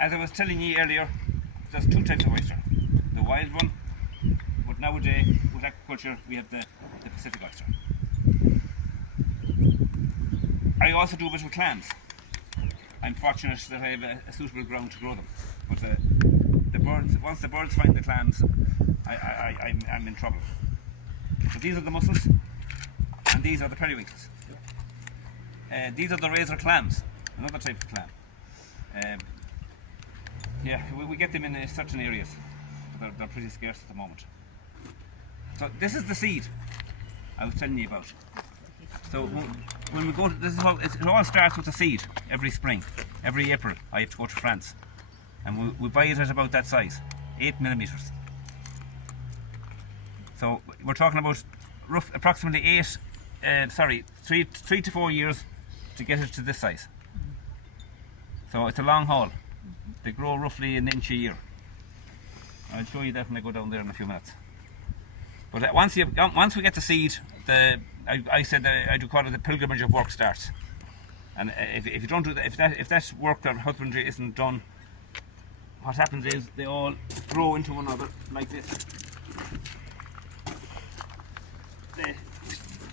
as I was telling you earlier, there's two types of oyster. The wild one, but nowadays with aquaculture we have the Pacific oyster. I also do a bit with clams. I'm fortunate that I have a suitable ground to grow them. But the birds, once the birds find the clams, I'm in trouble. So these are the mussels, and these are the periwinkles. These are the razor clams, another type of clam. Yeah, we get them in certain areas, but they're pretty scarce at the moment. So this is the seed I was telling you about. So when we go, this is how it all starts with the seed. Every spring, every April, I have to go to France, and we buy it at about that size, 8 millimeters. So we're talking about approximately 3 to 4 years to get it to this size. So it's a long haul. They grow roughly an inch a year. I'll show you that when I go down there in a few minutes. But once we get the seed, I said that I do call it the pilgrimage of work starts. And if you don't do that, if that work or husbandry isn't done, what happens is they all grow into one another like this.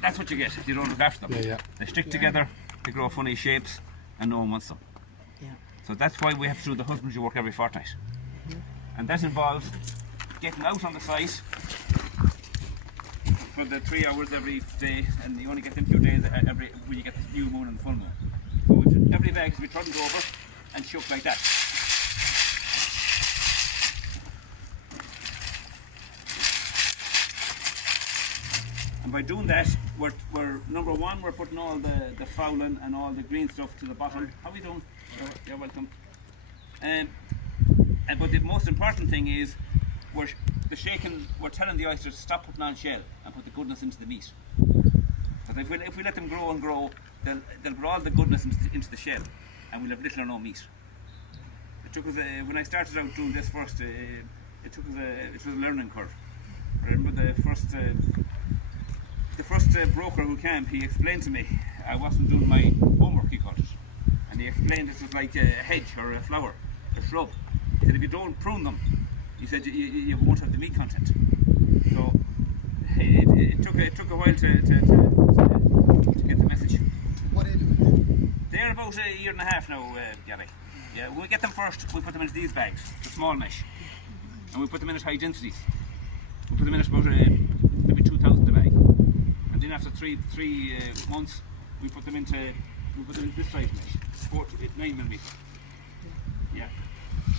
That's what you get if you don't look after them. Yeah. They stick together, they grow funny shapes, and no one wants them. Yeah. So that's why we have to do the husbandry work every fortnight. And that involves getting out on the site for the 3 hours every day, and you only get them 2 days when you get the new moon and the full moon. So every bag is to be turned over and shook like that. And by doing that, we're number one, we're putting all the fouling and all the green stuff to the bottom. How are we doing? You're welcome. But the most important thing is we're telling the oysters to stop putting on shell and put the goodness into the meat. Because if we let them grow and grow, they'll put all the goodness into the shell, and we'll have little or no meat. It took us when I started out doing this first, it was a learning curve. I remember the first broker who came, he explained to me I wasn't doing my homework, he called it, and he explained it was like a hedge or a flower, a shrub. He said if you don't prune them, he said you won't have the meat content. So it took a while to get the message. What age are they? They're about a year and a half now, Gary. Yeah, when we get them first, we put them into these bags, the small mesh, and we put them in at high densities. We put them in at about maybe 2,000 a bag, and then after three months, we put them into this size mesh, 9 millimeters. Yeah,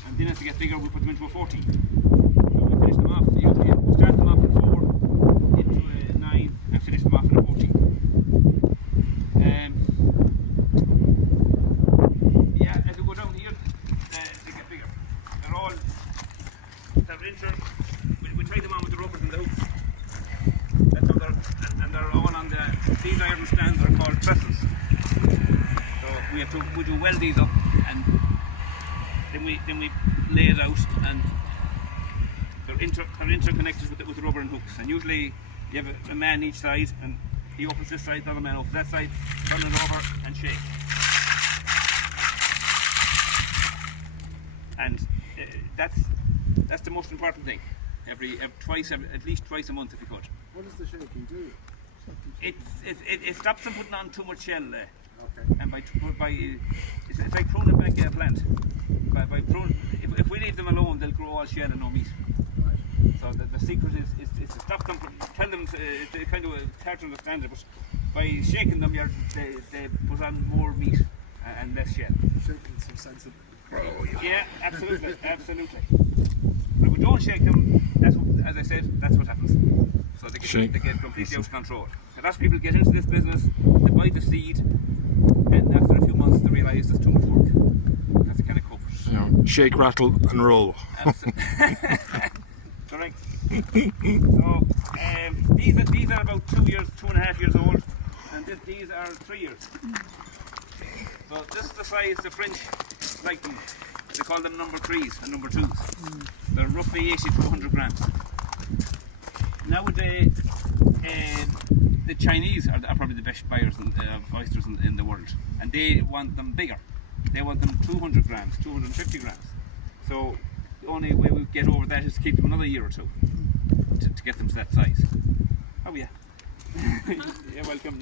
and then as they get bigger, we put them into a 14. So we finish them off. Usually we start them off at 4, into a 9, and finish them off at a 14. Yeah, as we go down here, they get bigger. They're inter. We tie them on with the rubbers and the hooks. That's how they're all on these iron stands are called trestles. So we do weld these up, and then we lay it out, and they're interconnected with the rubber and hooks. And usually you have a man each side, and he opens this side, the other man opens that side, turn it over and shake. And that's the most important thing. At least twice a month if you could. What does the shaking do? It stops them putting on too much shell. Okay. And it's like pruning back a plant. By pruning, if we leave them alone, they'll grow all shell and no meat. Right. So the secret is to stop them. Tell them it's kind of hard to understand it, but by shaking them, they put on more meat and less shell. Shaking some sense of. Yeah, absolutely, absolutely. But if we don't shake them, as I said, that's what happens. So they get completely out of control. A lot of people get into this business, they buy the seed, and after a few months they realise there's too much work because they can't cope with it. You know, shake, rattle, and roll. Correct. So these are about 2.5 years old, and these are 3 years. So this is the size the French like them. They call them number 3s and number 2s. They're roughly 80 to 100 grams. Nowadays, the Chinese are probably the best buyers of oysters in the world, and they want them bigger. They want them 200 grams, 250 grams. So the only way we get over that is to keep them another year or two to get them to that size. How are you? You're welcome.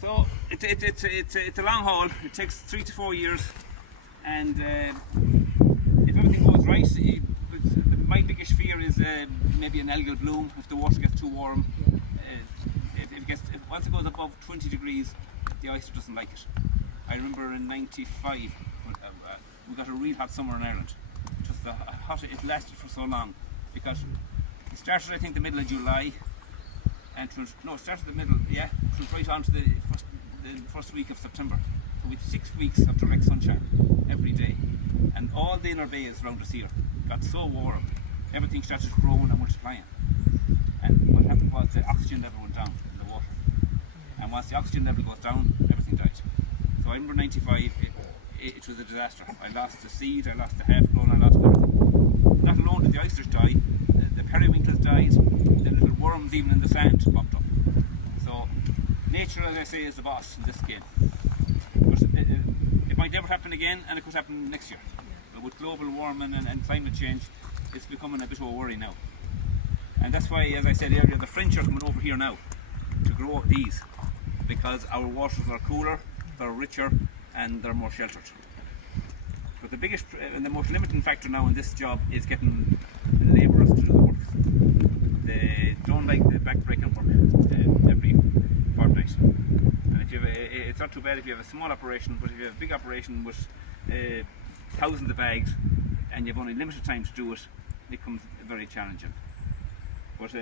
So it's a long haul. It takes 3 to 4 years, and if everything goes right, my biggest fear is maybe an algal bloom if the water gets too warm. Once it goes above 20 degrees, the oyster doesn't like it. I remember in '95 we got a real hot summer in Ireland. It lasted for so long because it started, I think, the middle of July, and it started the middle, it was right on to the first week of September. So we had 6 weeks of direct sunshine every day, and all the inner bays around us here got so warm, everything started growing and multiplying. And what happened was the oxygen level went down in the water, and once the oxygen level goes down, everything died. So I remember '95, it was a disaster. I lost the seed, I lost the half grown, I lost everything. Not alone did the oysters die, the periwinkles died, the little worms even in the sand popped up. So nature, as I say, is the boss in this game. But it might never happen again, and it could happen next year. But with global warming and climate change, it's becoming a bit of a worry now. And that's why, as I said earlier, the French are coming over here now to grow these, because our waters are cooler, they're richer, and they're more sheltered. But the biggest and the most limiting factor now in this job is getting labourers to do the work. They don't like the back-breaking work every fortnight. And if you have it's not too bad if you have a small operation, but if you have a big operation with thousands of bags and you have only limited time to do it, it becomes very challenging. But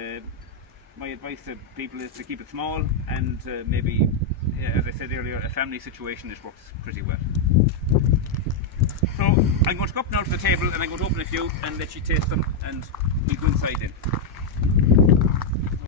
my advice to people is to keep it small, and maybe, as I said earlier, a family situation, it works pretty well. So I'm going to go up now to the table and I'm going to open a few and let you taste them, and we'll go inside then.